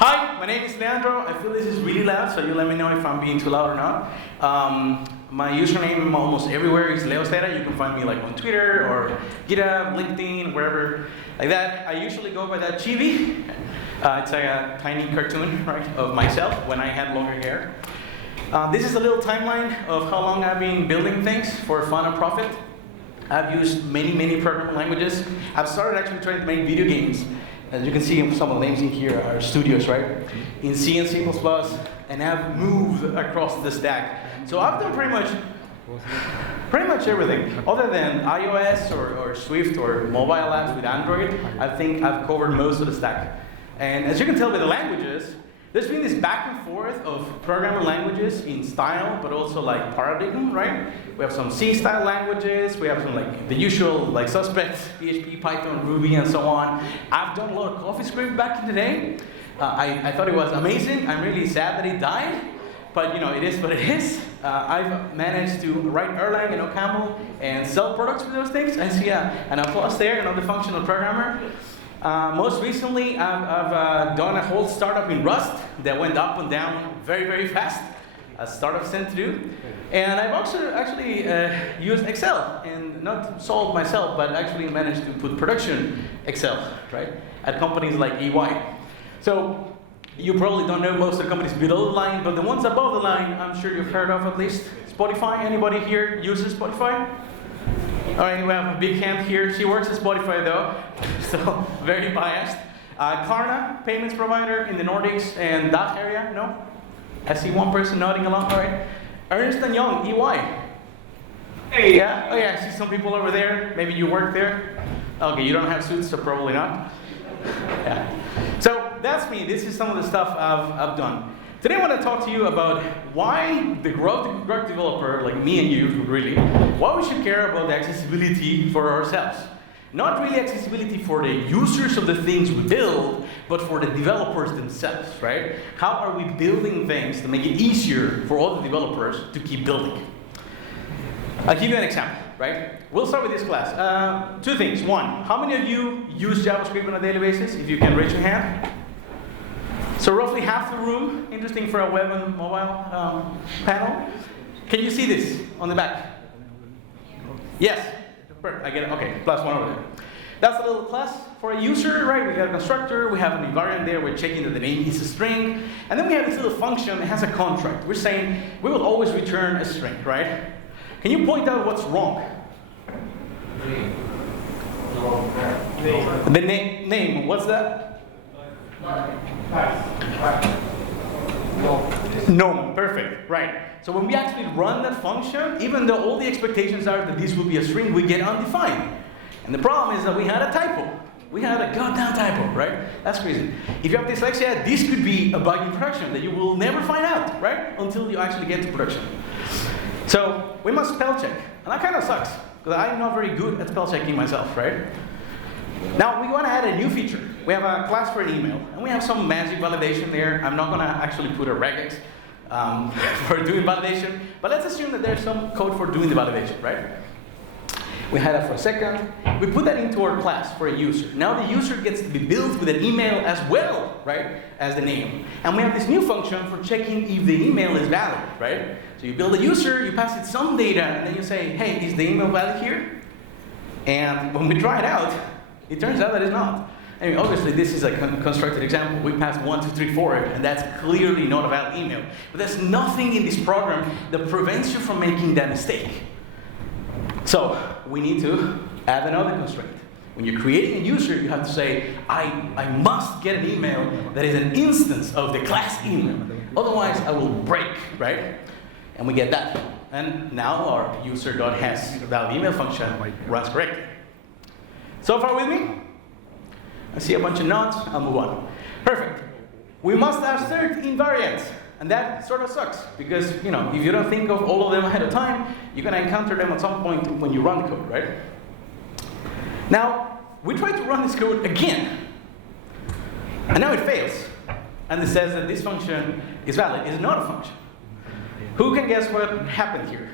Hi, my name is Leandro. I feel this is really loud, so you let me know if I'm being too loud or not. My username almost everywhere is Ostera. You can find me like on Twitter or GitHub, LinkedIn, wherever like that. I usually go by that chibi. It's like a tiny cartoon, right, of myself when I had longer hair. This is a little timeline of how long I've been building things for fun and profit. I've used many programming languages. I've started actually trying to make video games. As you can see, some of the names in here are studios, right? In C and C++, and I've moved across the stack. So I've done pretty much everything. Other than iOS or Swift or mobile apps with Android, I think I've covered most of the stack. And as you can tell by the languages, there's been this back and forth of programming languages in style, but also like paradigm, right? We have some C-style languages, we have some like the usual like suspects, PHP, Python, Ruby, and so on. I've done a lot of CoffeeScript back in the day. I thought it was amazing. I'm really sad that it died, but you know, it is what it is. I've managed to write Erlang and OCaml and sell products with those things. I see an applause there, another functional programmer. Most recently, I've done a whole startup in Rust that went up and down very fast, as startups tend to do. And I've also actually used Excel, and not sold myself, but actually managed to put production Excel, right, at companies like EY. So you probably don't know most of the companies below the line, but the ones above the line, I'm sure you've heard of at least. Spotify, anybody here uses Spotify? All right, we have a big hand here. She works at Spotify though, so very biased. Klarna, payments provider in the Nordics and DACH area, no? I see one person nodding along, all right. Ernst & Young, EY. Hey. Yeah, oh yeah, I see some people over there. Maybe you work there. Okay, you don't have suits, so probably not. Yeah. So that's me. This is some of the stuff I've done. Today I want to talk to you about why the drug developer, like me and you really, why we should care about the accessibility for ourselves. Not really accessibility for the users of the things we build, but for the developers themselves, right? How are we building things to make it easier for all the developers to keep building? I'll give you an example, right? We'll start with this class. Two things. One, how many of you use JavaScript on a daily basis? If you can raise your hand. So roughly half the room, interesting for a web and mobile panel. Can you see this on the back? Yes. Perfect. I get it. Okay, plus one over there. That's a little class for a user, right? We have a constructor, we have an invariant there, we're checking that the name is a string, and then we have this little function that has a contract. We're saying we will always return a string, right? Can you point out what's wrong? The name, what's that? No, perfect, right. So when we actually run that function, even though all the expectations are that this will be a string, we get undefined. And the problem is that we had a typo. We had a goddamn typo, right? That's crazy. If you have dyslexia, this could be a bug in production that you will never find out, right? Until you actually get to production. So we must spell check. And that kind of sucks, because I'm not very good at spell checking myself, right? Now, we want to add a new feature. We have a class for an email, and we have some magic validation there. I'm not going to actually put a regex for doing validation, but let's assume that there's some code for doing the validation, right? We had that for a second. We put that into our class for a user. Now the user gets to be built with an email as well, right, as the name. And we have this new function for checking if the email is valid, right? So you build a user, you pass it some data, and then you say, hey, is the email valid here? And when we try it out, it turns out that it's not. I mean, obviously, this is a constructed example. We passed 1, 2, 3, 4, and that's clearly not a valid email. But there's nothing in this program that prevents you from making that mistake. So we need to add another constraint. When you're creating a user, you have to say, I must get an email that is an instance of the class email. Otherwise, I will break, right? And we get that. And now our user.has valid email function runs correctly. So far with me? I see a bunch of nods. I'll move on. Perfect. We must assert invariants. And that sort of sucks, because you know, if you don't think of all of them ahead of time, you're going to encounter them at some point when you run the code, right? Now, we tried to run this code again. And now it fails. And it says that this function is valid. It's not a function. Who can guess what happened here?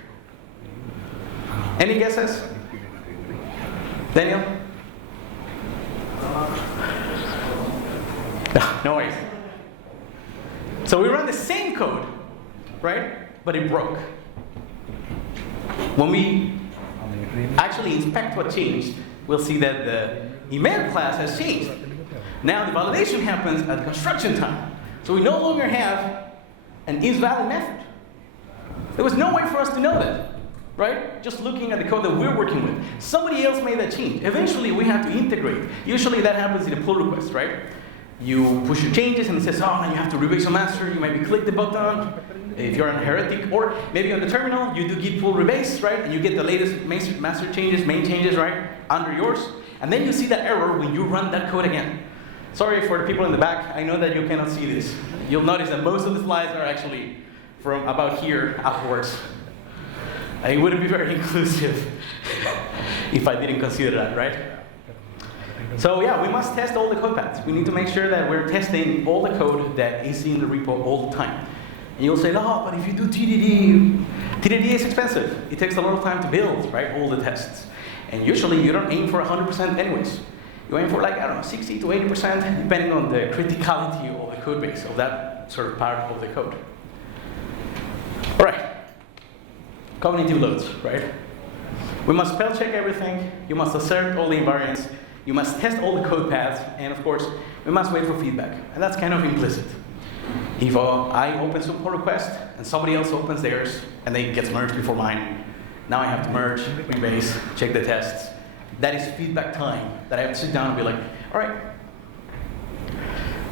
Any guesses? Daniel? No worries. So we run the same code, right? But it broke. When we actually inspect what changed, we'll see that the email class has changed. Now the validation happens at the construction time. So we no longer have an isValid method. There was no way for us to know that, right? Just looking at the code that we're working with. Somebody else made that change. Eventually we have to integrate. Usually that happens in a pull request, right? You push your changes and it says, oh, now you have to rebase your master. You maybe click the button if you're a heretic, or maybe on the terminal you do git pull rebase, right? And you get the latest master changes, main changes, right, under yours. And then you see that error when you run that code again. Sorry for the people in the back. I know that you cannot see this. You'll notice that most of the slides are actually from about here upwards. It wouldn't be very inclusive if I didn't consider that, right? So yeah, we must test all the code paths. We need to make sure that we're testing all the code that is in the repo all the time. And you'll say, no, but if you do TDD, TDD is expensive. It takes a lot of time to build, right, all the tests. And usually you don't aim for 100% anyways. You aim for like, I don't know, 60 to 80%, depending on the criticality of the code base, of that sort of part of the code. All right, cognitive loads, right? We must spell check everything. You must assert all the invariants. You must test all the code paths. And of course, we must wait for feedback. And that's kind of implicit. If I open some pull request and somebody else opens theirs and they get merged before mine, now I have to merge, rebase, check the tests. That is feedback time that I have to sit down and be like, all right,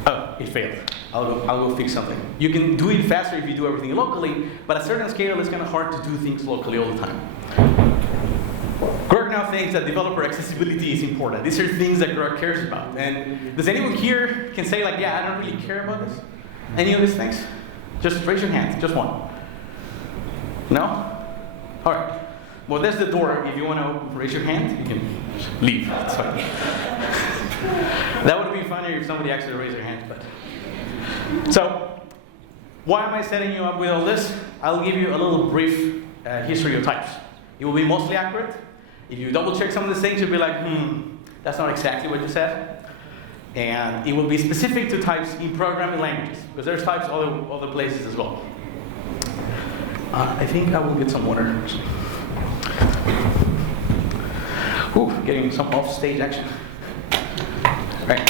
oh, it failed. I'll go fix something. You can do it faster if you do everything locally, but at a certain scale, it's kind of hard to do things locally all the time. Grok now thinks that developer accessibility is important. These are things that Grok cares about. And does anyone here can say like, yeah, I don't really care about this? Any of these things? Just raise your hand, just one. No? All right. Well, there's the door. If you want to raise your hand, you can leave. It's fine. That would be funnier if somebody actually raised their hand. But so, why am I setting you up with all this? I'll give you a little brief history of types. It will be mostly accurate. If you double check some of the things, you'll be like, that's not exactly what you said. And it will be specific to types in programming languages, because there's types other places as well. I think I will get some water. Ooh, getting some off-stage action. Right.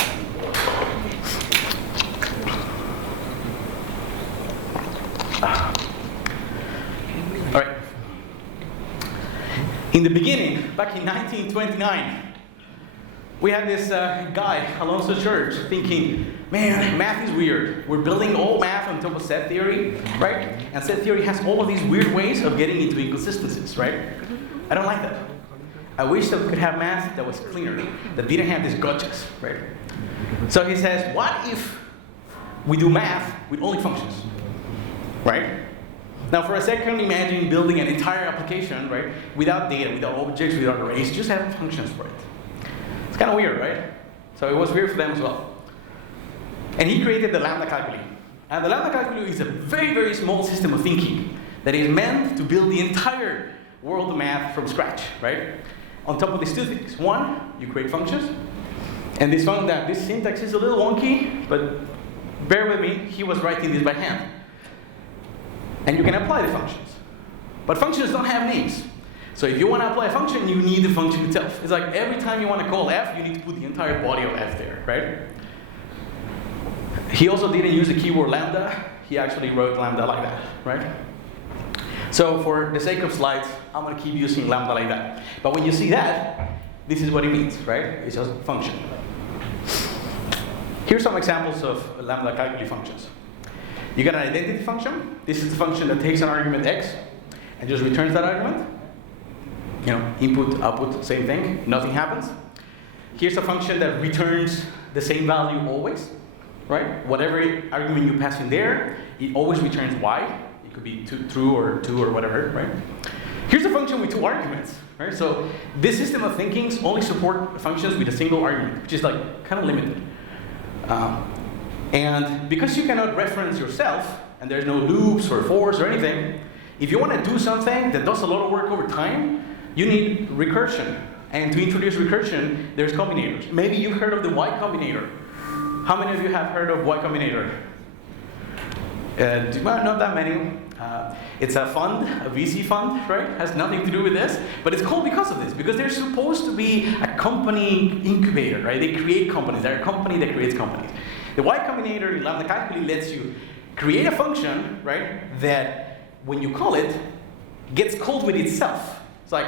All right. In the beginning, back in 1929, we had this guy, Alonso Church, thinking, man, math is weird. We're building all math on top of set theory, right? And set theory has all of these weird ways of getting into inconsistencies, right? I don't like that. I wish that we could have math that was cleaner, that didn't have these gotchas, right? So he says, what if we do math with only functions, right? Now for a second, imagine building an entire application, right? Without data, without objects, without arrays, just having functions for it. It's kind of weird, right? So it was weird for them as well. And he created the lambda calculi. And the lambda calculi is a very, very small system of thinking that is meant to build the entire world of math from scratch, right? On top of these two things. One, you create functions. And this syntax is a little wonky, but bear with me, he was writing this by hand. And you can apply the functions. But functions don't have names. So if you want to apply a function, you need the function itself. It's like every time you want to call f, you need to put the entire body of f there, right? He also didn't use the keyword lambda. He actually wrote lambda like that, right? So for the sake of slides, I'm going to keep using lambda like that. But when you see that, this is what it means, right? It's just a function. Here's some examples of lambda calculi functions. You got an identity function. This is the function that takes an argument x and just returns that argument. You know, input, output, same thing. Nothing happens. Here's a function that returns the same value always, right? Whatever argument you pass in there, it always returns y. It could be true or 2 or whatever, right? Here's a function with 2 arguments, right? So this system of thinkings only support functions with a single argument, which is like kind of limited. And because you cannot reference yourself, and there's no loops or fors or anything, if you want to do something that does a lot of work over time, you need recursion. And to introduce recursion, there's combinators. Maybe you've heard of the Y Combinator. How many of you have heard of Y Combinator? Well, not that many. It's a fund, a VC fund, right? Has nothing to do with this, but it's called because of this, because they're supposed to be a company incubator, right? They create companies. They're a company that creates companies. The Y Combinator in Lambda Calculi lets you create a function, right, that when you call it, gets called with itself. It's like,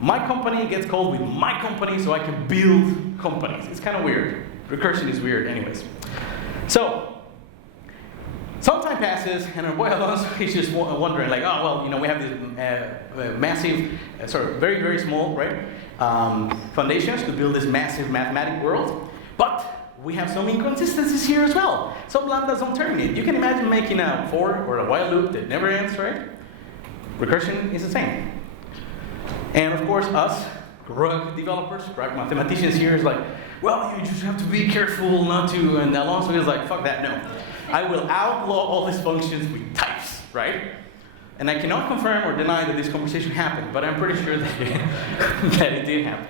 my company gets called with my company so I can build companies. It's kind of weird. Recursion is weird anyways. So, some time passes, and boy Alonso is just wondering, like, oh, well, you know, we have this massive, very, very small, right, foundations to build this massive mathematic world, but we have some inconsistencies here as well. Some lambdas don't terminate. You can imagine making a for or a while loop that never ends, right? Recursion is the same. And of course, us, Grug developers, Grug mathematicians here is like, well, you just have to be careful not to, and Alonso is like, fuck that, no. I will outlaw all these functions with types, right? And I cannot confirm or deny that this conversation happened, but I'm pretty sure that it did happen.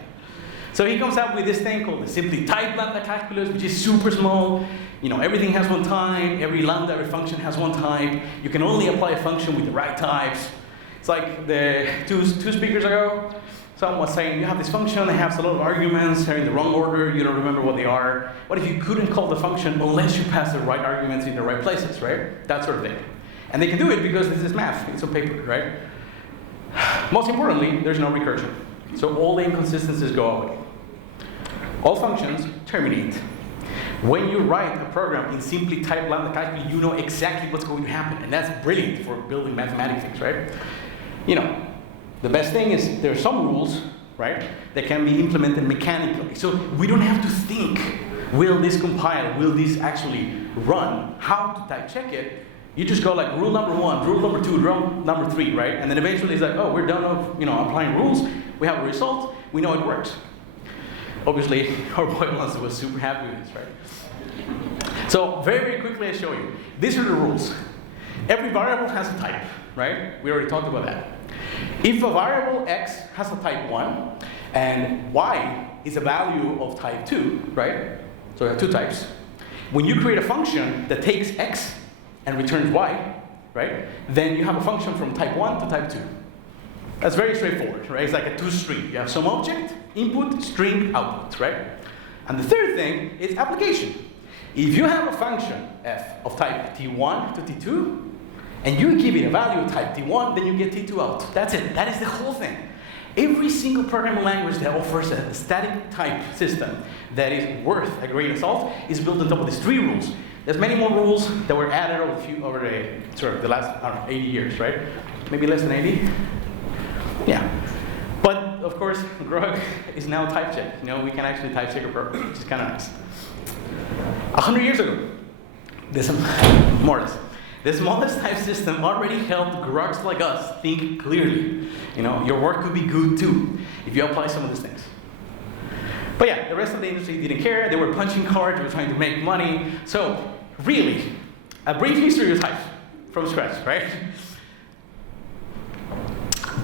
So he comes up with this thing called the simply type lambda calculus, which is super small. You know, everything has one type, every lambda, every function has one type. You can only apply a function with the right types. It's like the two speakers ago, someone was saying, you have this function that has a lot of arguments, they're in the wrong order, you don't remember what they are. What if you couldn't call the function unless you pass the right arguments in the right places, right? That sort of thing. And they can do it because this is math, it's on paper, right? Most importantly, there's no recursion. So all the inconsistencies go away. All functions terminate. When you write a program in simply type lambda calculus, you know exactly what's going to happen. And that's brilliant for building mathematic things, right? You know, the best thing is there are some rules, right, that can be implemented mechanically. So we don't have to think, will this compile, will this actually run, how to type check it. You just go like rule number 1, rule number 2, rule number 3, right? And then eventually it's like, oh, we're done of, you know, applying rules. We have a result. We know it works. Obviously, our boy Leandro was super happy with this, right? So very, very quickly I show you. These are the rules. Every variable has a type, right? We already talked about that. If a variable x has a type 1, and y is a value of type 2, right? So we have two types. When you create a function that takes x and returns y, right? Then you have a function from type 1 to type 2. That's very straightforward, right? It's like a toString. You have some object, input, string, output, right? And the third thing is application. If you have a function f of type t1 to t2, and you give it a value of type t1, then you get t2 out. That's it. That is the whole thing. Every single programming language that offers a static type system that is worth a grain of salt is built on top of these 3 rules. There's many more rules that were added over the last, I don't know, 80 years, right? Maybe less than 80? Yeah. But, of course, Grug is now type check. You know, we can actually type check a program, which is kind of nice. 100 years ago, more or less, the smallest type system already helped Grugs like us think clearly. You know, your work could be good too, if you apply some of these things. But yeah, the rest of the industry didn't care. They were punching cards, they were trying to make money. So, really, a brief history of types from scratch, right?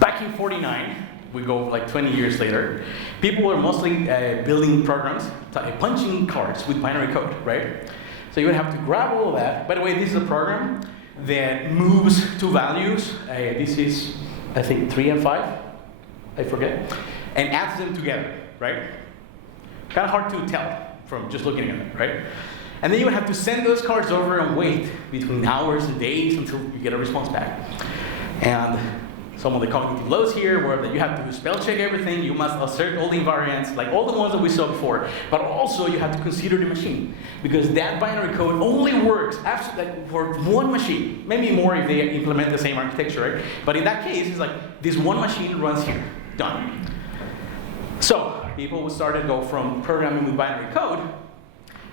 Back in '49, we go like 20 years later, people were mostly building programs, punching cards with binary code, right? So you would have to grab all of that. By the way, this is a program that moves 2 values. This is, I think, 3 and 5, I forget, and adds them together, right? Kind of hard to tell from just looking at it, right? And then you would have to send those cards over and wait between hours and days until you get a response back. And some of the cognitive loads here were that you have to spell check everything, you must assert all the invariants, like all the ones that we saw before, but also you have to consider the machine, because that binary code only works for one machine, maybe more if they implement the same architecture, right? But in that case, it's like this one machine runs here, done. So people would start to go from programming with binary code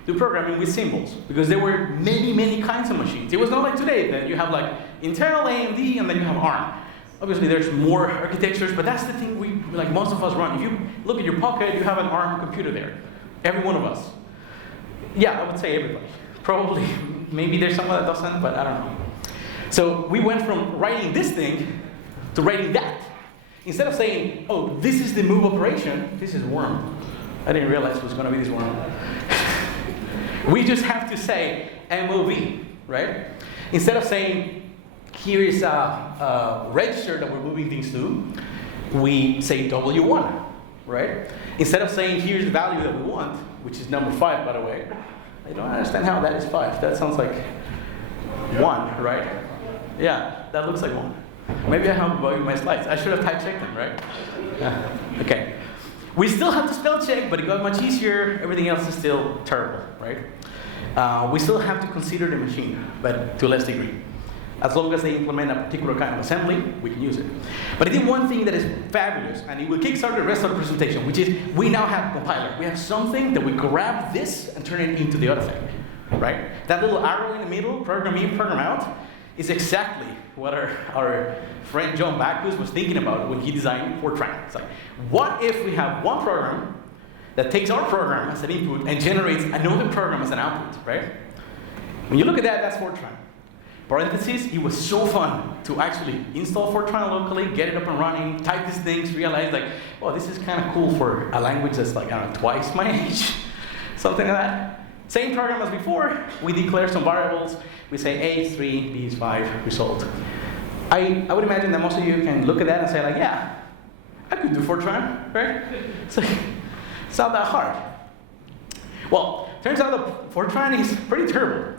to programming with symbols, because there were many, many kinds of machines. It was not like today that you have like Intel, AMD, and then you have ARM. Obviously, there's more architectures, but that's the thing most of us run. If you look at your pocket, you have an ARM computer there. Every one of us. Yeah, I would say everybody. Probably, maybe there's someone that doesn't, but I don't know. So we went from writing this thing to writing that. Instead of saying, oh, this is the move operation, this is worm. I didn't realize it was going to be this worm. We just have to say MOV. right? Instead of saying, here is a register that we're moving things to, we say W1, right? Instead of saying, here's the value that we want, which is number 5, by the way. I don't understand how that is 5. That sounds like 1, right? Yeah, that looks like 1. Maybe I have bugged my slides. I should have type checked them, right? Yeah. Okay. We still have to spell check, but it got much easier. Everything else is still terrible, right? We still have to consider the machine, but to a less degree. As long as they implement a particular kind of assembly, we can use it. But I think one thing that is fabulous, and it will kickstart the rest of the presentation, which is we now have a compiler. We have something that we grab this and turn it into the other thing, right? That little arrow in the middle, program in, program out, is exactly what our friend John Bacchus was thinking about when he designed Fortran. It's like, what if we have one program that takes our program as an input and generates another program as an output, right? When you look at that, that's Fortran. Parentheses, it was so fun to actually install Fortran locally, get it up and running, type these things, realize like, oh, this is kind of cool for a language that's like, I don't know, twice my age, something like that. Same program as before, we declare some variables. We say A is 3, B is 5, result. I would imagine that most of you can look at that and say like, yeah, I could do Fortran, right? It's not that hard. Well, turns out that Fortran is pretty terrible.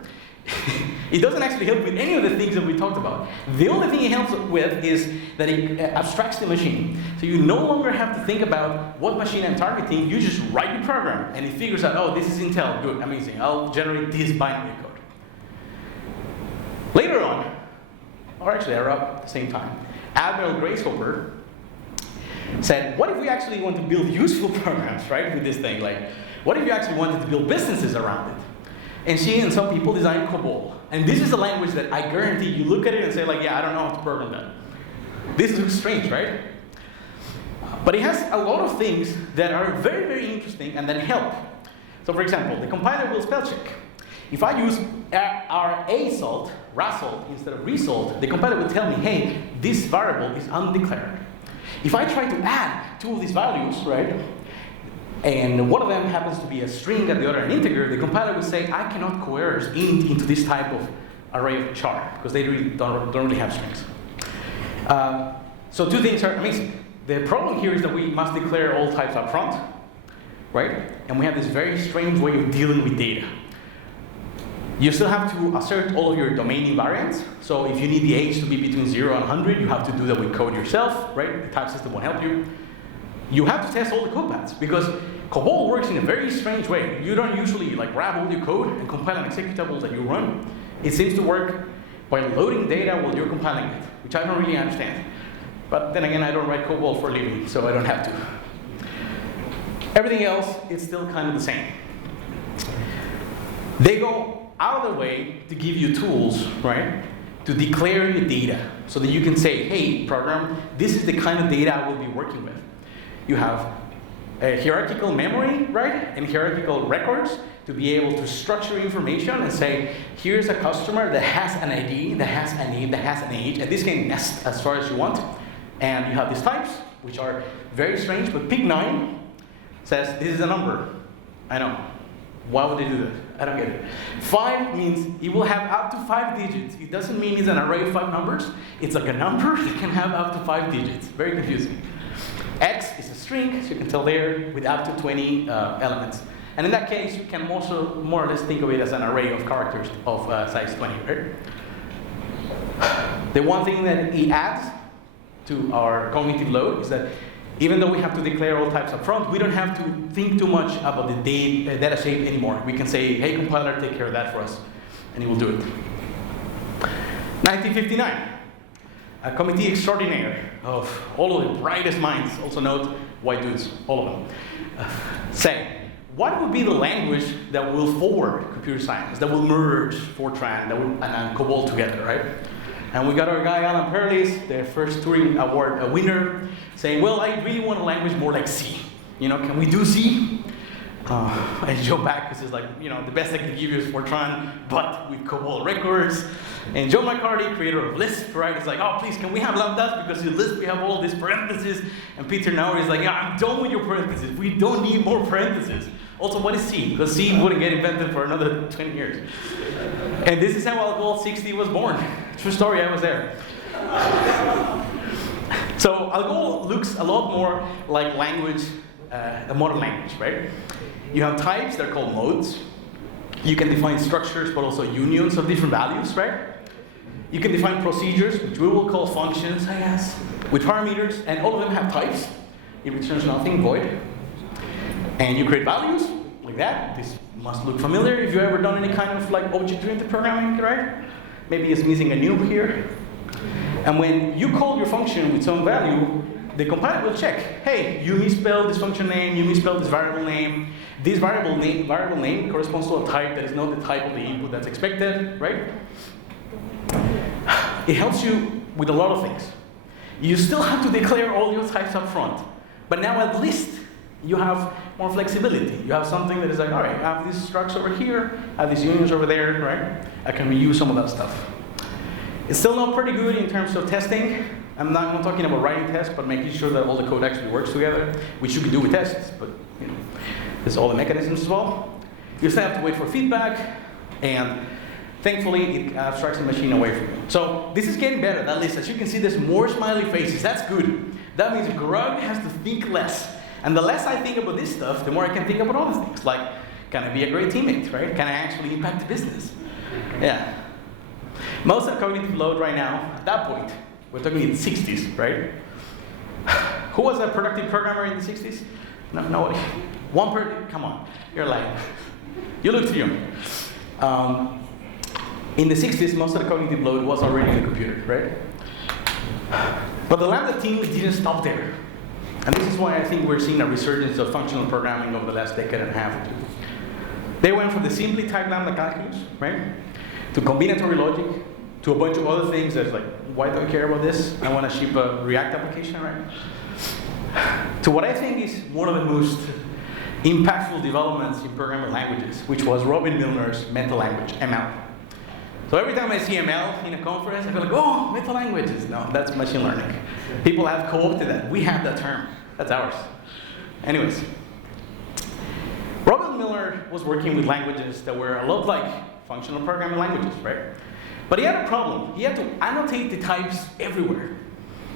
It doesn't actually help with any of the things that we talked about. The only thing it helps with is that it abstracts the machine. So you no longer have to think about what machine I'm targeting. You just write your program, and it figures out, oh, this is Intel. Good, amazing. I'll generate this binary code. Later on, or actually around the same time, Admiral Gracehopper said, what if we actually want to build useful programs, right, with this thing? Like, what if you actually wanted to build businesses around it? And she and some people designed COBOL. And this is a language that I guarantee you look at it and say like, yeah, I don't know how to program that. This is strange, right? But it has a lot of things that are very, very interesting and that help. So for example, the compiler will spell check. If I use rasalt instead of result, the compiler will tell me, hey, this variable is undeclared. If I try to add two of these values, right, and one of them happens to be a string and the other an integer, the compiler will say, I cannot coerce int into this type of array of char, because they really don't really have strings. So two things are amazing. The problem here is that we must declare all types up front, right? And we have this very strange way of dealing with data. You still have to assert all of your domain invariants. So if you need the age to be between 0 and 100, you have to do that with code yourself, right? The type system won't help you. You have to test all the code paths, because COBOL works in a very strange way. You don't usually like grab all your code and compile an executable that you run. It seems to work by loading data while you're compiling it, which I don't really understand. But then again, I don't write COBOL for a living, so I don't have to. Everything else is still kind of the same. They go out of their way to give you tools, right, to declare your data so that you can say, hey, program, this is the kind of data I will be working with. You have a hierarchical memory, right, and hierarchical records to be able to structure information and say, here's a customer that has an ID, that has a name, that has an age, and this can nest as far as you want. And you have these types, which are very strange, but pig 9 says this is a number. I know. Why would they do that? I don't get it. 5 means it will have up to 5 digits. It doesn't mean it's an array of 5 numbers. It's like a number that can have up to 5 digits. Very confusing. X is a string, so you can tell there, with up to 20 elements. And in that case, you can also more or less think of it as an array of characters of size 20, right? The one thing that it adds to our cognitive load is that even though we have to declare all types up front, we don't have to think too much about the data shape anymore. We can say, hey, compiler, take care of that for us, and it will do it. 1959, a committee extraordinaire of all of the brightest minds, also note white dudes, all of them, saying, what would be the language that will forward computer science, that will merge Fortran and COBOL together, right? And we got our guy, Alan Perlis, the first Turing Award winner, saying, well, I really want a language more like C. You know, can we do C? And Joe Bacchus is like, you know, the best I can give you is Fortran, but with COBOL records. And Joe McCarty, creator of Lisp, right, is like, oh, please, can we have lambdas? Because in Lisp we have all these parentheses. And Peter Nauer is like, yeah, I'm done with your parentheses. We don't need more parentheses. Also, what is C? Because C wouldn't get invented for another 20 years. And this is how Algol 60 was born. True story, I was there. So Algol looks a lot more like language, a modern language, right? You have types, they're called modes. You can define structures, but also unions of different values, right? You can define procedures, which we will call functions, I guess, with parameters, and all of them have types. It returns nothing, void. And you create values, like that. This must look familiar if you've ever done any kind of like object-oriented programming, right? Maybe it's missing a noob here. And when you call your function with some value, the compiler will check, hey, you misspelled this function name, you misspelled this variable name. This variable name corresponds to a type that is not the type of the input that's expected, right? It helps you with a lot of things. You still have to declare all your types up front, but now at least you have more flexibility. You have something that is like, all right, I have these structs over here, I have these unions over there, right? I can reuse some of that stuff. It's still not pretty good in terms of testing. I'm not talking about writing tests, but making sure that all the code actually works together, which you can do with tests, but you know, there's all the mechanisms as well. You still have to wait for feedback, and thankfully it abstracts the machine away from you. So this is getting better, that list. As you can see, there's more smiley faces. That's good. That means Grug has to think less. And the less I think about this stuff, the more I can think about other things, like, can I be a great teammate, right? Can I actually impact the business? Yeah. Most of the cognitive load right now, at that point, we're talking in the 60s, right? Who was a productive programmer in the 60s? No, nobody. One person, come on, you're lying. You look too young. In the 60s, most of the cognitive load was already in the computer, right? But the Lambda team didn't stop there. And this is why I think we're seeing a resurgence of functional programming over the last decade and a half or two. They went from the simply typed Lambda calculus, right, to combinatory logic, to a bunch of other things that's like, why do I care about this? I want to ship a React application, right? To what I think is one of the most impactful developments in programming languages, which was Robin Milner's meta language, ML. So every time I see ML in a conference, I go like, oh, meta languages. No, that's machine learning. People have co-opted that. We have that term. That's ours. Anyways, Robin Milner was working with languages that were a lot like functional programming languages, right? But he had a problem. He had to annotate the types everywhere.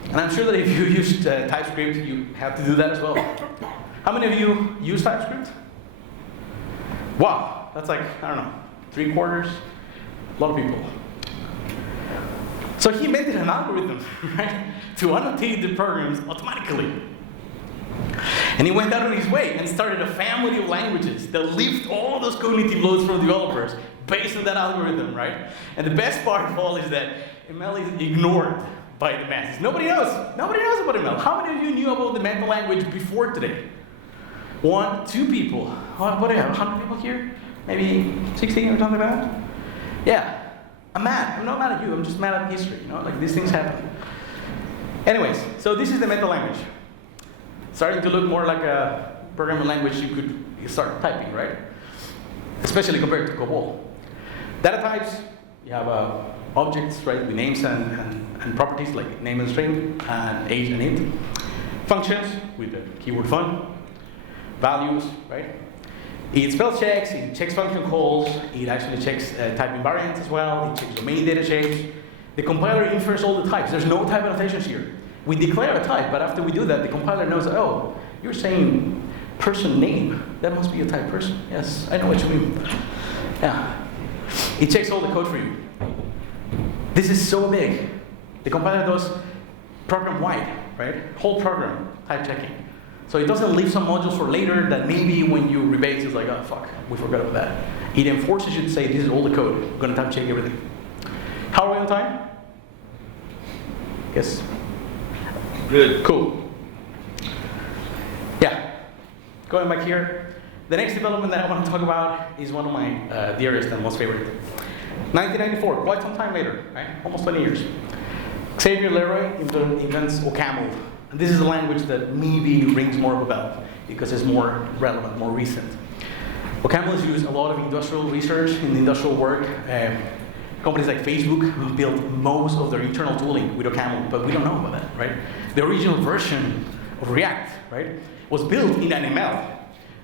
And I'm sure that if you used TypeScript, you have to do that as well. How many of you use TypeScript? Wow, that's like, I don't know, 3/4? A lot of people. So he invented an algorithm, right, to annotate the programs automatically. And he went out on his way and started a family of languages that lift all those cognitive loads from developers based on that algorithm, right? And the best part of all is that ML is ignored by the masses. Nobody knows. Nobody knows about ML. How many of you knew about the meta language before today? 1, 2 people. What do you have, 100 people here? Maybe 16 or something like that? Yeah. I'm mad. I'm not mad at you. I'm just mad at history. You know, like these things happen. Anyways, so this is the meta language. Starting to look more like a programming language you could start typing, right? Especially compared to COBOL. Data types, you have objects, right, with names and properties like name and string, and age and int. Functions with the keyword fun. Values, right? It spell checks, it checks function calls, it actually checks type invariants as well, it checks domain data shapes. The compiler infers all the types. There's no type annotations here. We declare a type, but after we do that, the compiler knows, oh, you're saying person name. That must be a type person. Yes, I know what you mean. Yeah. It checks all the code for you. This is so big. The compiler does program-wide, right? Whole program type checking. So it doesn't leave some modules for later that maybe when you rebase, it's like, oh, fuck, we forgot about that. It enforces you to say, this is all the code. We're going to type check everything. How are we on time? Yes? Good. Cool. Yeah. Going back here, the next development that I want to talk about is one of my dearest and most favorite. 1994, quite some time later, right? Almost 20 years. Xavier Leroy invents OCaml. And this is a language that maybe rings more of a bell because it's more relevant, more recent. OCaml is used a lot of industrial research, in industrial work. Companies like Facebook built most of their internal tooling with OCaml, but we don't know about that, right? The original version of React, right, was built in an ML.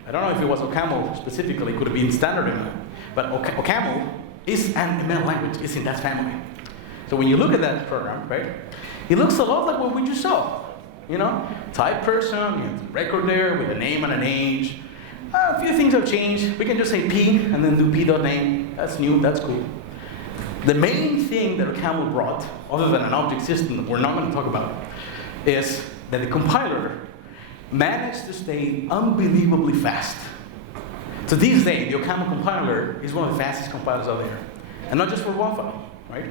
I don't know if it was OCaml specifically, it could have been standard ML. But OCaml is an ML language. It's in that family. So when you look at that program, right, it looks a lot like what we just saw. You know, type person, you have the record there with a name and an age. A few things have changed. We can just say P and then do p.name. That's new, that's cool. The main thing that Camel brought, other than an object system that we're not going to talk about, is that the compiler managed to stay unbelievably fast. To this day, the OCaml compiler is one of the fastest compilers out there. And not just for one file, right?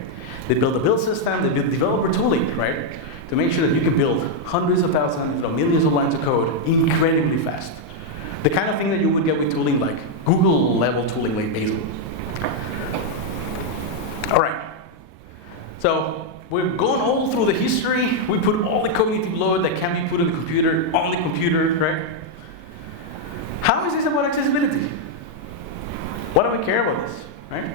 They build a build system, they build developer tooling, right? To make sure that you can build hundreds of thousands, if not millions of lines of code incredibly fast. The kind of thing that you would get with tooling like Google level tooling like Bazel. All right. So we've gone all through the history. We put all the cognitive load that can be put on the computer, right? How is this about accessibility? Why do we care about this, right?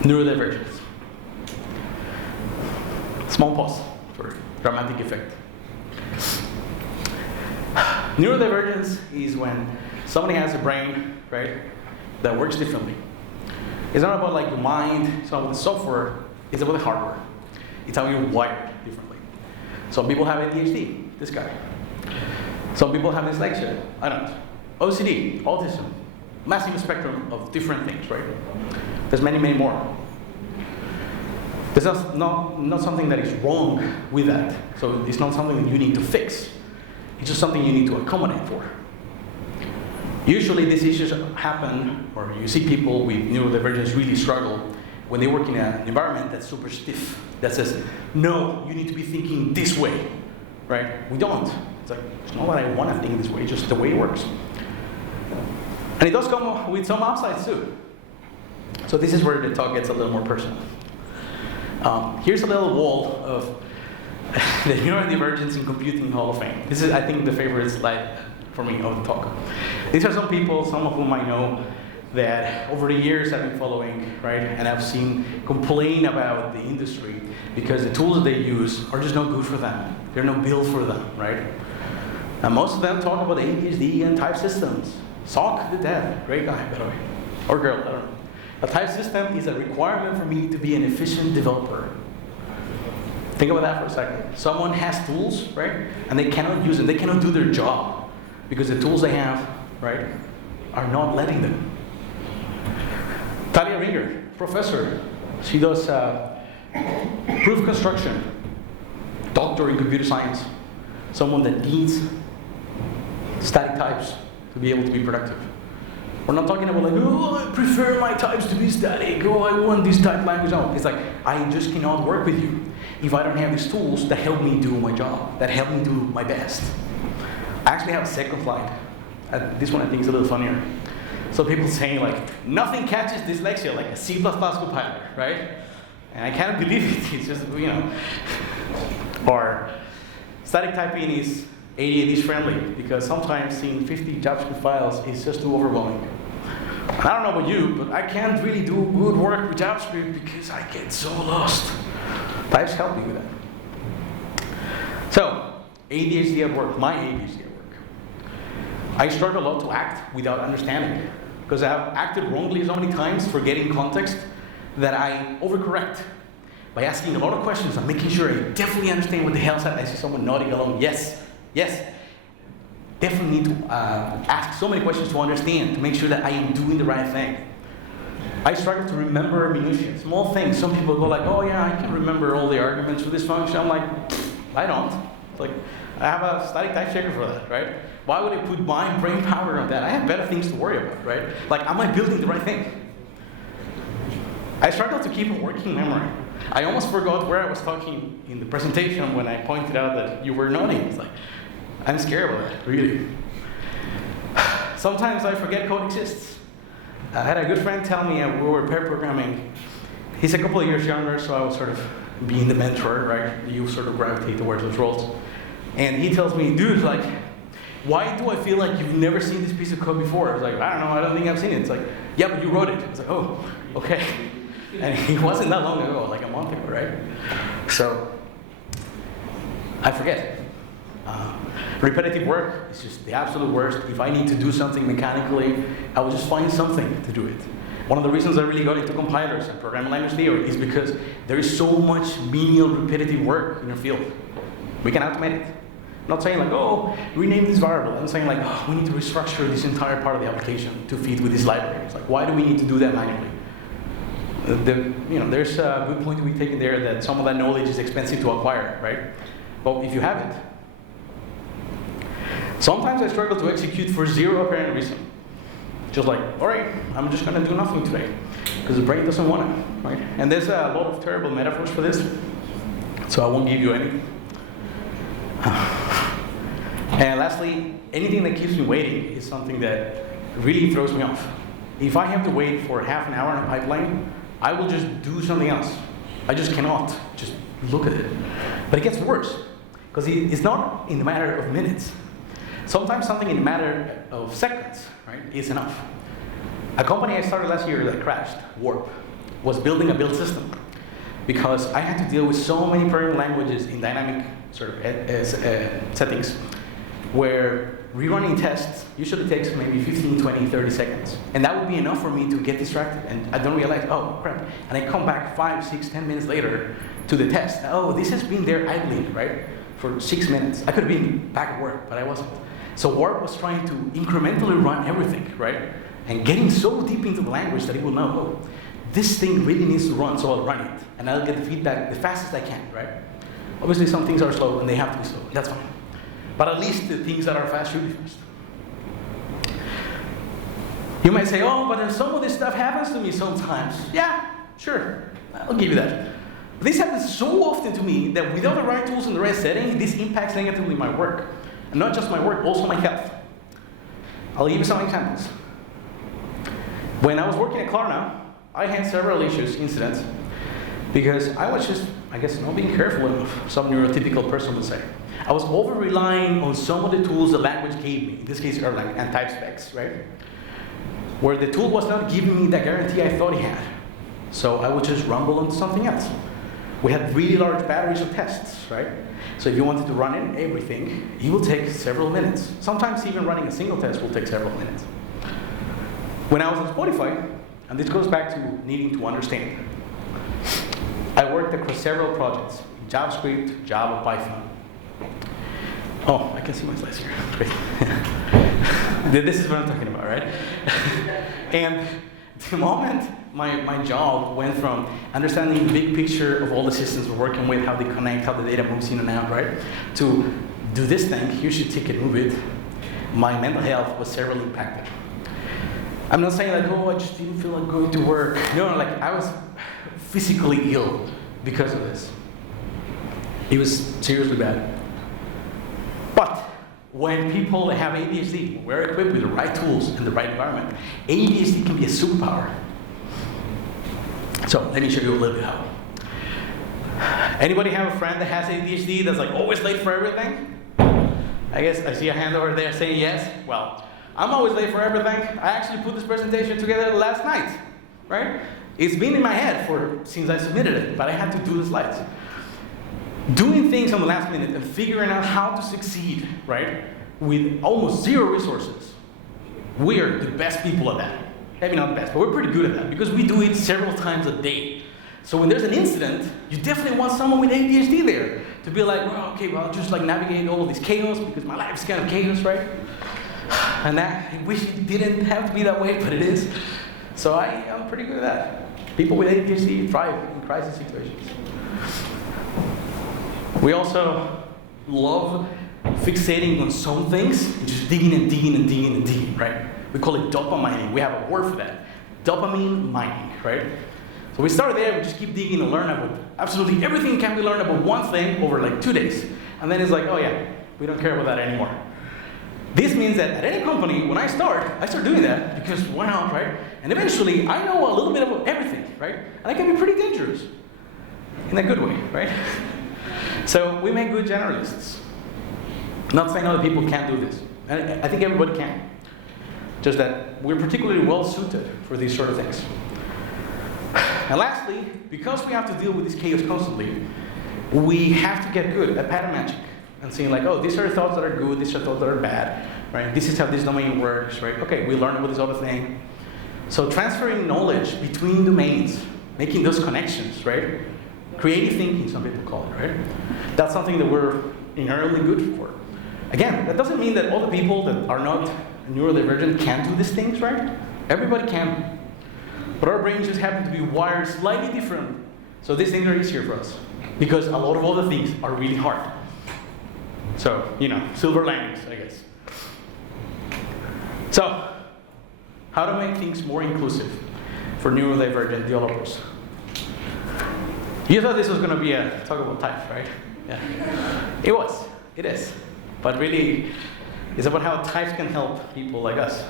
Neurodivergence. Small pause for dramatic effect. Neurodivergence is when somebody has a brain, right, that works differently. It's not about like your mind, it's not about the software, it's about the hardware. It's how you're wired differently. Some people have ADHD, this guy. Some people have dyslexia, I don't. OCD, autism, massive spectrum of different things, right? There's many, many more. There's not something that is wrong with that. So it's not something that you need to fix. It's just something you need to accommodate for. Usually these issues happen, or you see people with neurodivergence really struggle when they work in an environment that's super stiff, that says, no, you need to be thinking this way, right? We don't. It's like, it's not what I want to think this way, it's just the way it works. And it does come with some upsides too. So this is where the talk gets a little more personal. Here's a little wall of the Neurodivergence in Computing Hall of Fame. This is, I think, the favorite slide for me of the talk. These are some people, some of whom I know, that over the years I've been following, right? And I've seen complain about the industry because the tools that they use are just not good for them. They're not built for them, right? And most of them talk about ADHD and type systems. Sock the dev, great guy, by the way. Or girl, I don't know. A type system is a requirement for me to be an efficient developer. Think about that for a second. Someone has tools, right? And they cannot use them. They cannot do their job because the tools they have, right, are not letting them. Talia Ringer, professor. She does proof construction, doctor in computer science. Someone that needs static types to be able to be productive. We're not talking about like, oh, I prefer my types to be static. Oh, I want this type language. No, it's like, I just cannot work with you if I don't have these tools that help me do my job, that help me do my best. I actually have a second slide. This one I think is a little funnier. So people saying like, nothing catches dyslexia like a C++ compiler, right? And I can't believe it, it's just, you know. Or static typing is ADHD friendly because sometimes seeing 50 JavaScript files is just too overwhelming. I don't know about you, but I can't really do good work with JavaScript because I get so lost. Types help me with that. So, ADHD at work, my ADHD at work. I struggle a lot to act without understanding because I have acted wrongly so many times, forgetting context, that I overcorrect by asking a lot of questions and making sure I definitely understand what the hell's happening. I see someone nodding along, yes. Yes, definitely need to ask so many questions to understand, to make sure that I am doing the right thing. I struggle to remember minutiae, small things. Some people go like, oh yeah, I can remember all the arguments for this function. I'm like, I don't. It's like, I have a static type checker for that, right? Why would I put my brain power on that? I have better things to worry about, right? Like, am I building the right thing? I struggle to keep a working memory. I almost forgot where I was talking in the presentation when I pointed out that you were nodding. It's like, I'm scared about that, really. Sometimes I forget code exists. I had a good friend tell me we were pair programming. He's a couple of years younger, so I was sort of being the mentor, right? You sort of gravitate towards those roles. And he tells me, dude, like, why do I feel like you've never seen this piece of code before? I was like, I don't know, I don't think I've seen it. It's like, yeah, but you wrote it. I was like, oh, okay. And it wasn't that long ago, like a month ago, right? So, I forget. Repetitive work is just the absolute worst. If I need to do something mechanically, I will just find something to do it. One of the reasons I really got into compilers and programming language theory is because there is so much menial, repetitive work in your field. We can automate it. I'm not saying like, oh, rename this variable. I'm saying like, oh, we need to restructure this entire part of the application to fit with this library. It's like, why do we need to do that manually? There's a good point to be taken there that some of that knowledge is expensive to acquire, right? Well, if you have it. Sometimes I struggle to execute for zero apparent reason. Just like, all right, I'm just going to do nothing today because the brain doesn't want it, right? And there's a lot of terrible metaphors for this, so I won't give you any. And lastly, anything that keeps me waiting is something that really throws me off. If I have to wait for half an hour in a pipeline, I will just do something else. I just cannot just look at it. But it gets worse, because it's not in the matter of minutes. Sometimes something in the matter of seconds, right, is enough. A company I started last year that crashed, Warp, was building a build system because I had to deal with so many programming languages in dynamic sort of settings where rerunning tests usually takes maybe 15, 20, 30 seconds. And that would be enough for me to get distracted and I don't realize, oh crap. And I come back 5, 6, 10 minutes later to the test. Oh, this has been there idling, right, for 6 minutes. I could have been back at work, but I wasn't. So Warp was trying to incrementally run everything, right? And getting so deep into the language that it will know, oh, this thing really needs to run, so I'll run it. And I'll get the feedback the fastest I can, right? Obviously some things are slow and they have to be slow, that's fine. But at least the things that are fast should be fast. You might say, oh, but some of this stuff happens to me sometimes. Yeah, sure, I'll give you that. But this happens so often to me that without the right tools and the right setting, this impacts negatively my work. And not just my work, also my health. I'll give you some examples. When I was working at Klarna, I had several incidents, because I was just, I guess, not being careful enough, some neurotypical person would say. I was over-relying on some of the tools the language gave me, in this case Erlang and type specs, right? Where the tool was not giving me the guarantee I thought it had. So I would just rumble onto something else. We had really large batteries of tests, right? So if you wanted to run in everything, it will take several minutes. Sometimes even running a single test will take several minutes. When I was at Spotify, and this goes back to needing to understand, I worked across several projects, JavaScript, Java, Python. Oh, I can see my slides here, great. This is what I'm talking about, right? And the moment my job went from understanding the big picture of all the systems we're working with, how they connect, how the data moves in and out, right? To do this thing, here's your ticket, move it. My mental health was severely impacted. I'm not saying like, oh, I just didn't feel like going to work. No, like I was physically ill because of this. It was seriously bad. But when people have ADHD, we're equipped with the right tools and the right environment, ADHD can be a superpower. So let me show you a little bit how. Anybody have a friend that has ADHD that's like always late for everything? I guess I see a hand over there saying yes. Well, I'm always late for everything. I actually put this presentation together last night, right? It's been in my head since I submitted it, but I had to do the slides. Doing things on the last minute and figuring out how to succeed, right? With almost zero resources. We are the best people at that. Maybe not the best, but we're pretty good at that because we do it several times a day. So when there's an incident, you definitely want someone with ADHD there to be like, well, okay, well, I'll just like navigate all of this chaos because my life is kind of chaos, right? And I wish it didn't have to be that way, but it is. So I'm pretty good at that. People with ADHD thrive in crisis situations. We also love fixating on some things and just digging and digging and digging and digging, right? We call it dopamining. We have a word for that. Dopamine mining, right? So we start there, we just keep digging and learn about absolutely everything can be learned about one thing over like 2 days. And then it's like, oh yeah, we don't care about that anymore. This means that at any company, when I start doing that because why not, right? And eventually, I know a little bit about everything, right? And I can be pretty dangerous in a good way, right? So we make good generalists. Not saying other people can't do this. And I think everybody can. Just that we're particularly well suited for these sort of things. And lastly, because we have to deal with this chaos constantly, we have to get good at pattern matching and seeing like, oh, these are thoughts that are good, these are thoughts that are bad, right? This is how this domain works, right? Okay, we learned about this other thing. So transferring knowledge between domains, making those connections, right? Creative thinking, some people call it, right? That's something that we're inherently good for. Again, that doesn't mean that all the people that are not neurodivergent can't do these things, right? Everybody can. But our brains just happen to be wired slightly different. So these things are easier for us. Because a lot of other things are really hard. So, silver linings, I guess. So, how to make things more inclusive for neurodivergent developers? You thought this was going to be a talk about types, right? Yeah. It is. But really, it's about how types can help people like us.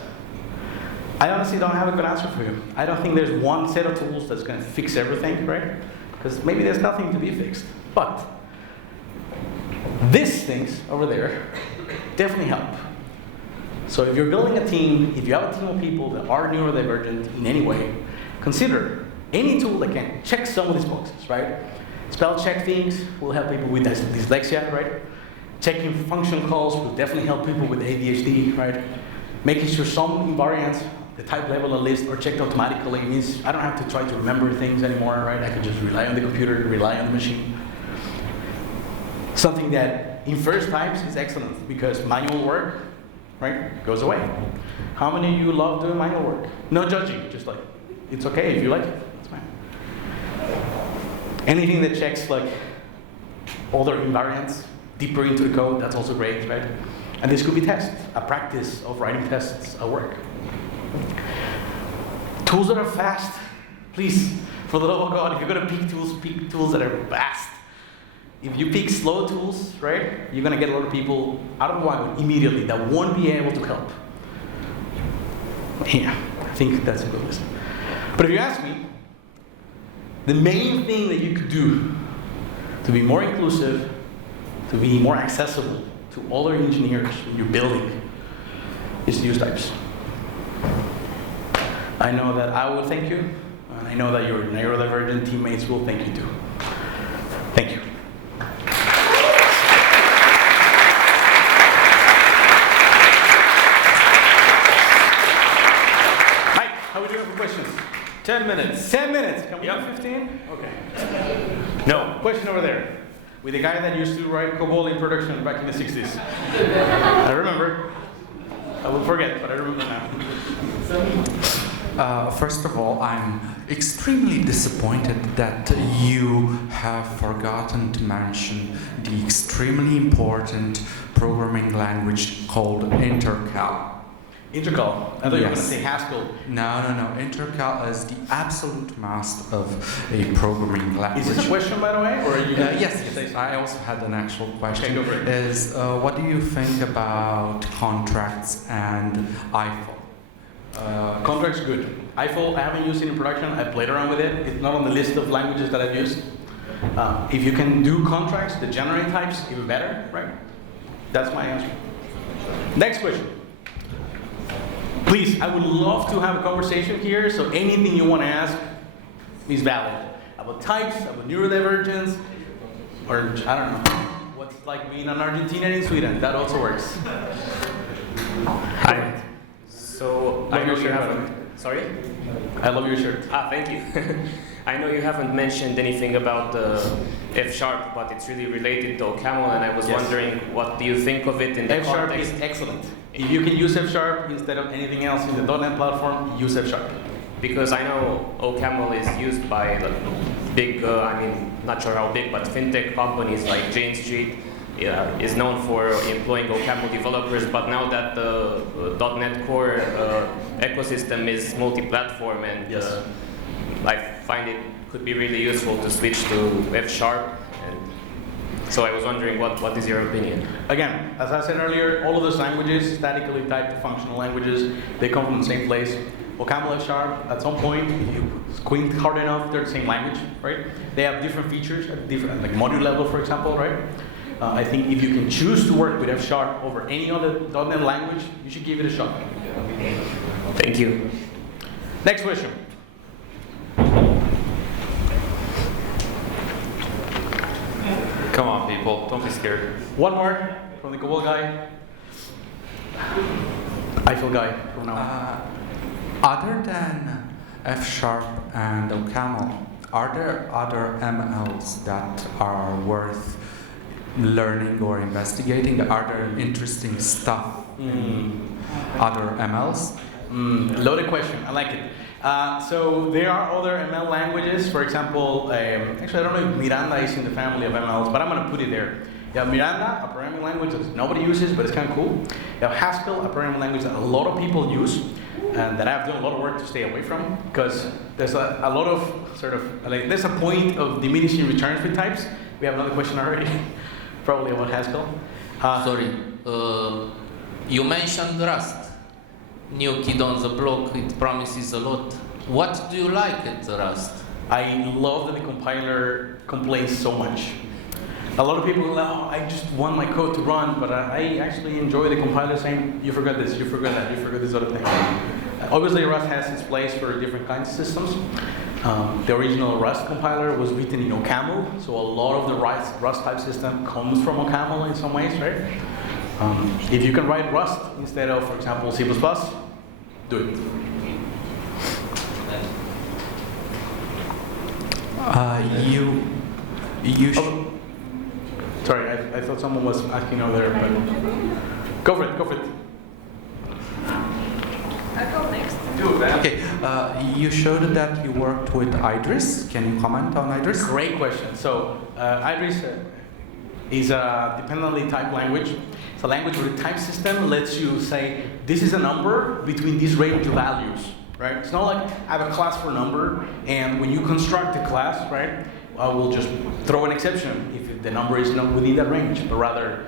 I honestly don't have a good answer for you. I don't think there's one set of tools that's going to fix everything, right? Because maybe there's nothing to be fixed. But these things over there definitely help. So if you're building a team, if you have a team of people that are neurodivergent in any way, consider any tool that can check some of these boxes, right? Spell check things will help people with dyslexia, right? Checking function calls will definitely help people with ADHD, right? Making sure some invariants, the type level of list, are checked automatically means I don't have to try to remember things anymore, right? I can just rely on the computer, rely on the machine. Something that in first types is excellent because manual work, right, goes away. How many of you love doing manual work? No judging, just like, it's okay if you like it, it's fine. Anything that checks like other invariants deeper into the code, that's also great, right? And this could be tests, a practice of writing tests at work. Tools that are fast, please, for the love of God, if you're gonna pick tools that are fast. If you pick slow tools, right, you're gonna get a lot of people out of the wagon immediately that won't be able to help. Yeah, I think that's a good list. But if you ask me, the main thing that you could do to be more inclusive, to be more accessible to other engineers in your building is to use types. I know that I will thank you, and I know that your neurodivergent teammates will thank you too. Thank you. Mike, how are we doing for questions? 10 minutes. 10 minutes. Can we do 15? Okay. No. Question over there. With the guy that used to write COBOL in production back in the 60s. I remember. I will forget, but I remember now. First of all, I'm extremely disappointed that you have forgotten to mention the extremely important programming language called Intercal. Intercal. I thought you were going to say Haskell. No. Intercal is the absolute must of a programming language. Is this a question, by the way, or are you? Yes. I also had an actual question. Okay, go for it. Is what do you think about contracts and IFO? Contracts good. IFO, I haven't used it in production. I played around with it. It's not on the list of languages that I've used. If you can do contracts that generate types, even better, right? That's my answer. Next question. Please, I would love to have a conversation here, so anything you want to ask is valid. About types, about neurodivergence, or I don't know, what's like being an Argentinian in Sweden. That also works. Hi. So I know you haven't. Sorry? I love your shirt. Thank you. I know you haven't mentioned anything about the F#, but it's really related to OCaml, and I was wondering, what do you think of it in the F# context? is excellent. If you can use F# instead of anything else in the .NET platform, use F#. Because I know OCaml is used by the big, not sure how big, but fintech companies like Jane Street is known for employing OCaml developers, but now that the .NET Core ecosystem is multi-platform, and I find it could be really useful to switch to F#. And so I was wondering, what is your opinion? Again, as I said earlier, all of those languages, statically typed functional languages, they come from the same place. OCaml F#, at some point, if you squint hard enough, they're the same language, right? They have different features at different, like module level, for example, right? I think if you can choose to work with F# over any other .NET language, you should give it a shot. Thank you. Next question. Come on, people. Don't be scared. One more from the COBOL guy. I feel guy from now on. Other than F# and OCaml. Are there other MLs that are worth learning or investigating? Are there interesting stuff in other MLs? Loaded question. I like it. So there are other ML languages. For example, actually I don't know if Miranda is in the family of MLs, but I'm going to put it there. You have Miranda, a programming language that nobody uses, but it's kind of cool. You have Haskell, a programming language that a lot of people use, and that I've done a lot of work to stay away from, because there's a lot of there's a point of diminishing returns with types. We have another question already, probably about Haskell. Sorry, you mentioned Rust. New kid on the block, it promises a lot. What do you like at Rust? I love that the compiler complains so much. A lot of people are like, oh, I just want my code to run, but I actually enjoy the compiler saying, you forgot this, you forgot that, you forgot this other thing. Obviously, Rust has its place for different kinds of systems. The original Rust compiler was written in OCaml, so a lot of the Rust type system comes from OCaml in some ways, right? If you can write Rust instead of, for example, C++, do it. Sorry, I thought someone was asking over there, but go for it, go for it. I'll go next. Okay, you showed that you worked with Idris. Can you comment on Idris? Great question. So Idris is a dependently typed language. It's a language where the type system lets you say, this is a number between these range of values, right? It's not like I have a class for a number, and when you construct a class, right, I will just throw an exception if the number is not within that range, but rather,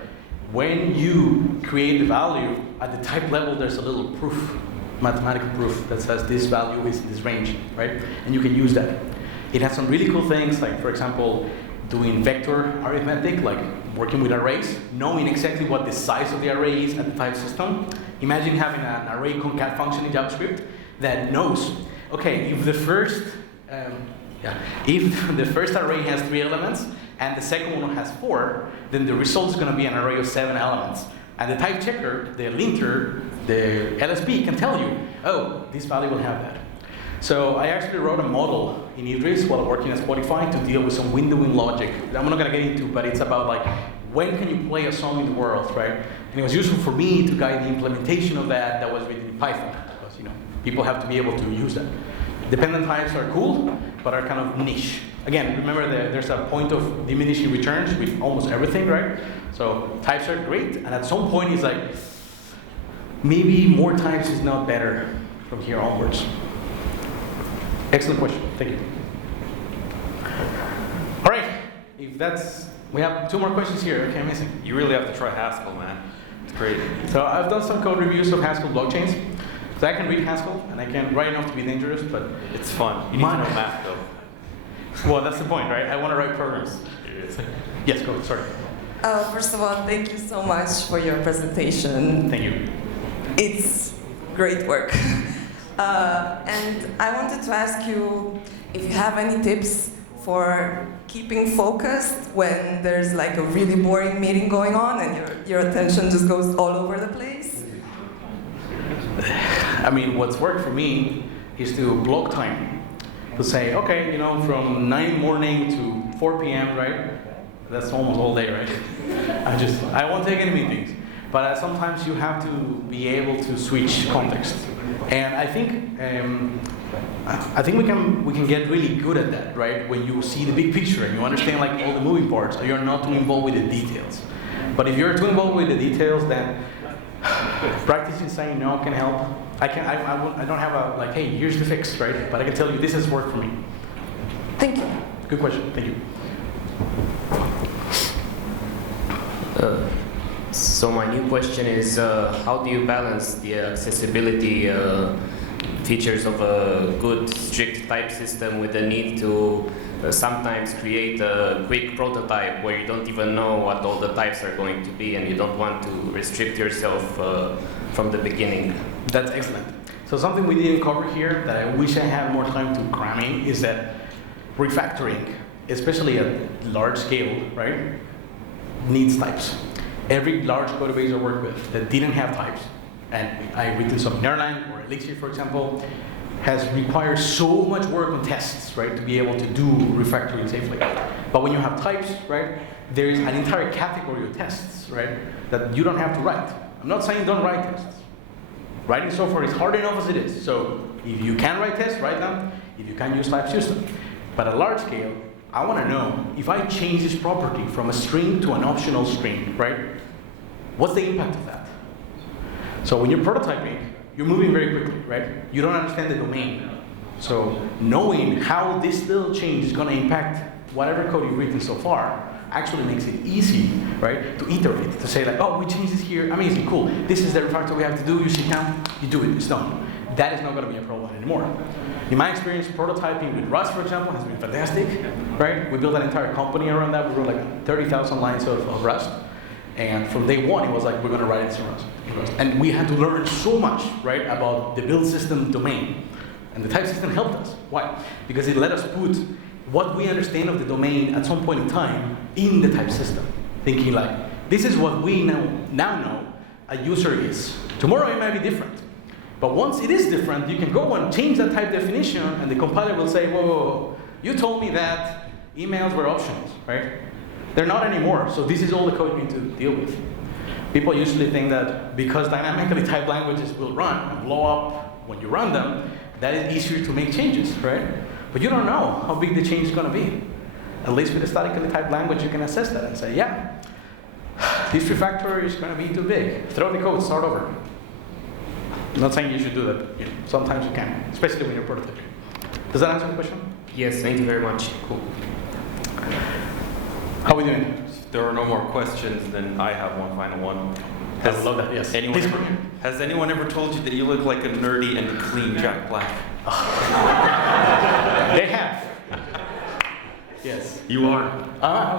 when you create the value, at the type level, there's a little proof, mathematical proof that says this value is in this range, right? And you can use that. It has some really cool things, like, for example, doing vector arithmetic, like working with arrays, knowing exactly what the size of the array is at the type system. Imagine having an array concat function in JavaScript that knows, okay, if the first array has 3 elements and the second one has 4, then the result is going to be an array of 7 elements. And the type checker, the linter, the LSP can tell you, oh, this value will have that. So I actually wrote a model in Idris while working at Spotify to deal with some windowing logic. I'm not going to get into, but it's about like, when can you play a song in the world, right? And it was useful for me to guide the implementation of that was written in Python, because people have to be able to use that. Dependent types are cool, but are kind of niche. Again, remember there's a point of diminishing returns with almost everything, right? So types are great, and at some point it's like, maybe more types is not better from here onwards. Excellent question, thank you. All right, we have 2 more questions here. Okay, amazing. You really have to try Haskell, man. It's great. So I've done some code reviews of Haskell blockchains. So I can read Haskell, and I can write enough to be dangerous, but it's fun. You need to know math, though. Well, that's the point, right? I want to write programs. Yes, go ahead, sorry. First of all, thank you so much for your presentation. Thank you. It's great work. And I wanted to ask you if you have any tips for keeping focused when there's like a really boring meeting going on and your attention just goes all over the place. I mean, what's worked for me is to block time. To say, okay, from 9 in the morning to 4 p.m., right? That's almost all day, right? I won't take any meetings. But sometimes you have to be able to switch context. And I think we can get really good at that, right? When you see the big picture and you understand like all the moving parts, you're not too involved with the details. But if you're too involved with the details, then practicing saying no can help. I don't have a like, hey, here's the fix, right? But I can tell you this has worked for me. Thank you. Good question. Thank you. So my new question is, how do you balance the accessibility features of a good strict type system with the need to sometimes create a quick prototype where you don't even know what all the types are going to be and you don't want to restrict yourself from the beginning? That's excellent. So something we didn't cover here that I wish I had more time to cram in is that refactoring, especially at large scale, right, needs types. Every large code base I work with that didn't have types, and I written some in Erlang or Elixir, for example, has required so much work on tests, right, to be able to do refactoring safely. But when you have types, right, there is an entire category of tests, right, that you don't have to write. I'm not saying don't write tests. Writing software is hard enough as it is. So if you can write tests, write them. If you can use types, use them. But at large scale, I want to know if I change this property from a string to an optional string, right? What's the impact of that? So when you're prototyping, you're moving very quickly, right? You don't understand the domain. So knowing how this little change is going to impact whatever code you've written so far actually makes it easy, right, to iterate, to say like, oh, we changed this here, amazing, cool. This is the refactor we have to do, you sit down, you do it, it's done. That is not going to be a problem anymore. In my experience, prototyping with Rust, for example, has been fantastic, right? We built an entire company around that. We wrote like 30,000 lines of Rust. And from day one, it was like, we're going to write it in Rust. And we had to learn so much, right, about the build system domain. And the type system helped us. Why? Because it let us put what we understand of the domain at some point in time in the type system. Thinking like, this is what we now know a user is. Tomorrow it might be different. But once it is different, you can go and change that type definition, and the compiler will say, whoa, whoa, whoa, you told me that emails were optionals, right? They're not anymore, so this is all the code you need to deal with. People usually think that because dynamically typed languages will run and blow up when you run them, that is easier to make changes, right? But you don't know how big the change is going to be. At least with a statically typed language, you can assess that and say, yeah, this refactor is going to be too big. Throw the code, start over. I'm not saying you should do that, but sometimes you can, especially when you're prototyping. Does that answer the question? Yes, thank you very much. Cool. How are we doing? If there are no more questions, then I have one final one. I would love that, yes. Has anyone ever told you that you look like a nerdy and clean Jack Black? They have. Yes. You are.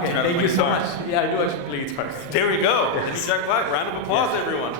Okay. Thank you so much. Yeah, I do actually play guitar. There we go. It's Jack Black. Round of applause, everyone.